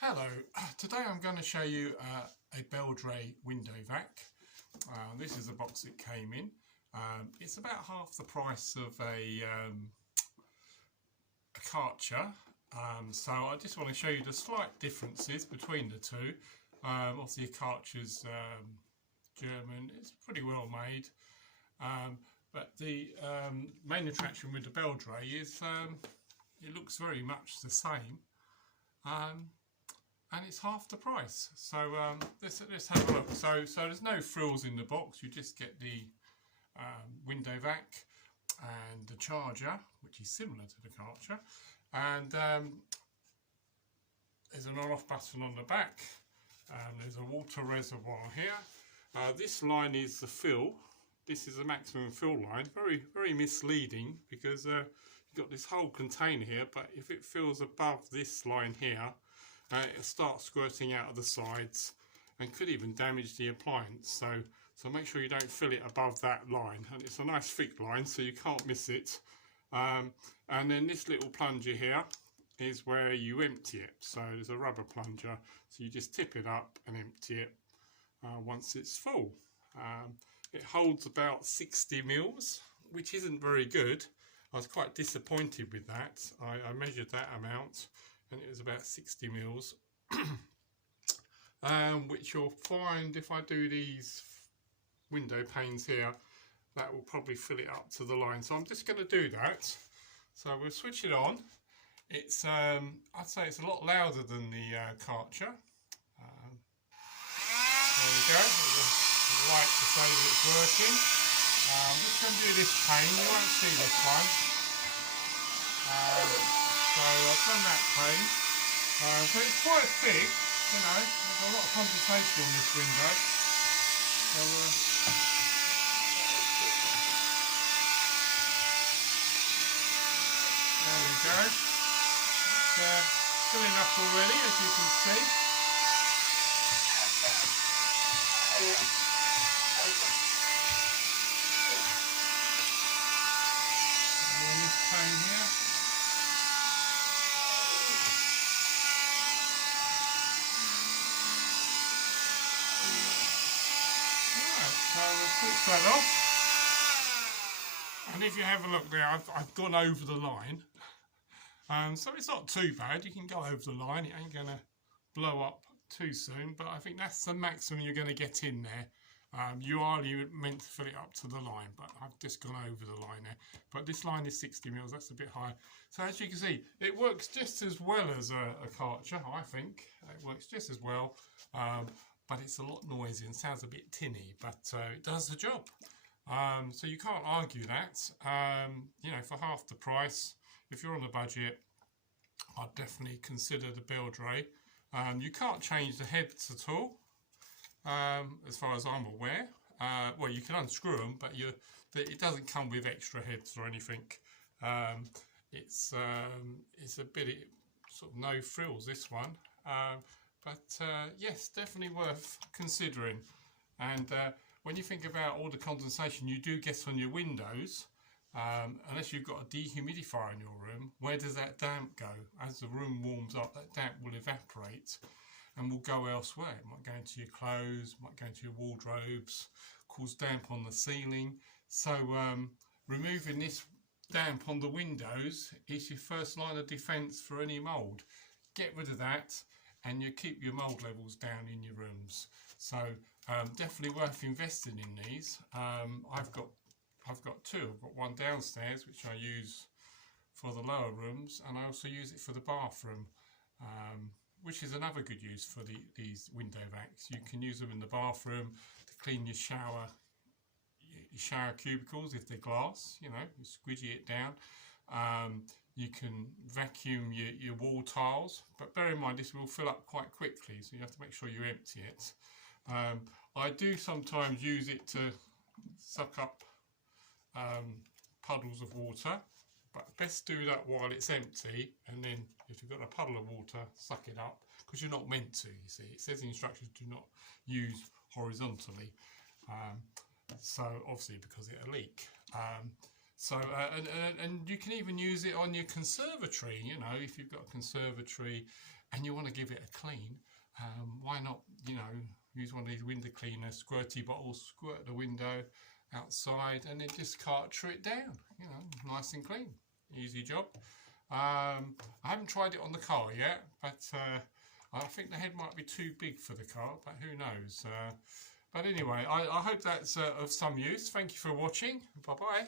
Hello, today I'm going to show you a Beldray window vac. This is the box it came in. It's about half the price of a Karcher. So I just want to show you the slight differences between the two. Obviously a Karcher's German, it's pretty well made. But the main attraction with the Beldray is it looks very much the same. And it's half the price. So let's have a look. So there's no frills in the box. You just get the window vac and the charger, which is similar to the Karcher. And there's an on-off button on the back. There's a water reservoir here. This line is the fill. This is the maximum fill line. Very misleading because you've got this whole container here, but if it fills above this line here, it'll start squirting out of the sides and could even damage the appliance. So make sure you don't fill it above that line. And it's a nice thick line, so you can't miss it. And then this little plunger here is where you empty it. So there's a rubber plunger, so you just tip it up and empty it once it's full. It holds about 60 mils, which isn't very good. I was quite disappointed with that. I measured that amount, and it was about 60 mils, which you'll find if I do these window panes here, that will probably fill it up to the line. So I'm just going to do that. So we'll switch it on. It's I'd say it's a lot louder than the Karcher. There we go. There's a light to say that it's working. I'm just going to do this pane. You won't see this one. So I've done that pane. So it's quite thick, you know, there's a lot of condensation on this window. So there we go. It's filling up already, as you can see. And this pane here. So we'll switch that off, and if you have a look there, I've gone over the line, so it's not too bad. You can go over the line, it ain't going to blow up too soon, but I think that's the maximum you're going to get in there. You are meant to fill it up to the line, but I've just gone over the line there. But this line is 60 mils, that's a bit higher. So as you can see, it works just as well as a Karcher, I think. It works just as well. But it's a lot noisy and sounds a bit tinny, but it does the job. So you can't argue that. You know, for half the price, if you're on a budget, I'd definitely consider the Beldray. You can't change the heads at all, as far as I'm aware. Well, you can unscrew them, but it doesn't come with extra heads or anything. It's a bit sort of no frills, this one. But yes, definitely worth considering. And when you think about all the condensation you do get on your windows, unless you've got a dehumidifier in your room, where does that damp go? As the room warms up, that damp will evaporate and will go elsewhere. It might go into your clothes, might go into your wardrobes, cause damp on the ceiling. So removing this damp on the windows is your first line of defence for any mould. Get rid of that, and you keep your mould levels down in your rooms. So definitely worth investing in these. I've got two. I've got one downstairs which I use for the lower rooms, and I also use it for the bathroom, which is another good use for these window vacs. You can use them in the bathroom to clean your shower cubicles if they're glass. You know, you squidgy it down. You can vacuum your wall tiles, but bear in mind this will fill up quite quickly, so you have to make sure you empty it. I do sometimes use it to suck up puddles of water, but best do that while it's empty, and then if you've got a puddle of water, suck it up, because you're not meant to, you see. It says in instructions do not use horizontally, so obviously because it'll leak. So, and you can even use it on your conservatory, you know, if you've got a conservatory and you want to give it a clean, why not, you know, use one of these window cleaner squirty bottles, squirt the window outside and then just carter it down, you know, nice and clean. Easy job. I haven't tried it on the car yet, but I think the head might be too big for the car, but who knows. But anyway, I hope that's of some use. Thank you for watching. Bye-bye.